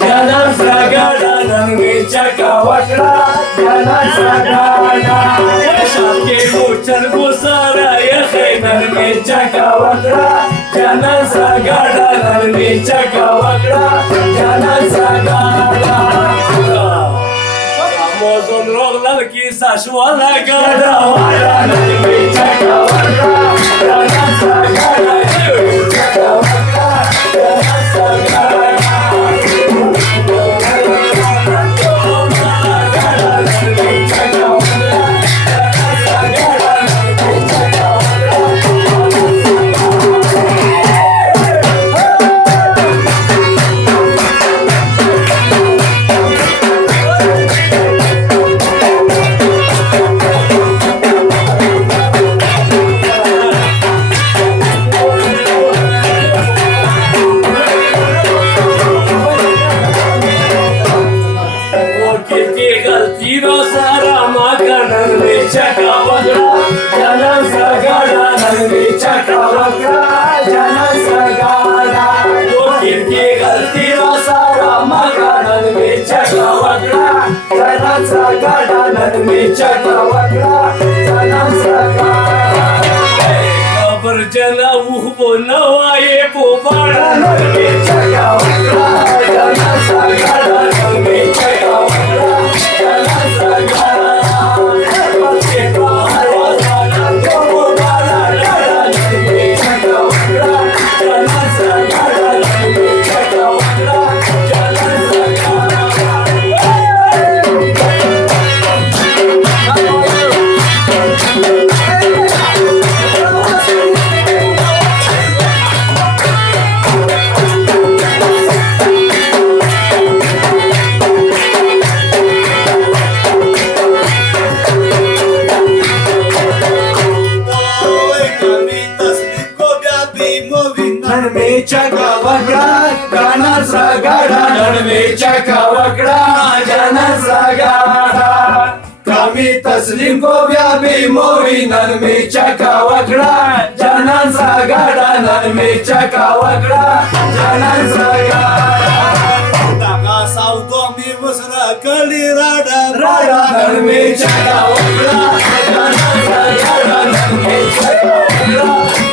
ज्ञानाचा गाडा रणवेच्या गावाकडा ज्ञानाचा गाडा शाके मोचन गोसाराय रणवेच्या गावाकडा ज्ञानाचा गाडा रणवेच्या गावाकडा ज्ञानाचा गाडा मोजून रोगला की सासवाला गाडा वाडा रणवेच्या गावाकडा ज्ञानाचा गाडा रणवेच्या गावाकडा ज्ञानाचा गाडा Tiro sara makanan becaka wagra jana sagada nan becaka wagra jana sagada kirki tiro sara makanan becaka wagra jana sagada nan becaka wagra jana sagada kabar jana uhbo nawaye pobara nan becaka wagra jana sagada nan becaka wagra नडमेच्या गावाकडा गाण्याचा गाडा नडमेच्या गावाकडा गाण्याचा गाडा कामी तस्लीम गोव्या मोरी नडमेच्या गावाकडा गाण्याचा गाडा नडमेच्या गावाकडा गाण्याचा गाडा सावतो मी बसरा कली राडा राडा नडमेच्या गावाकडा गाण्याचा गाडा नडमेच्या गावाकडा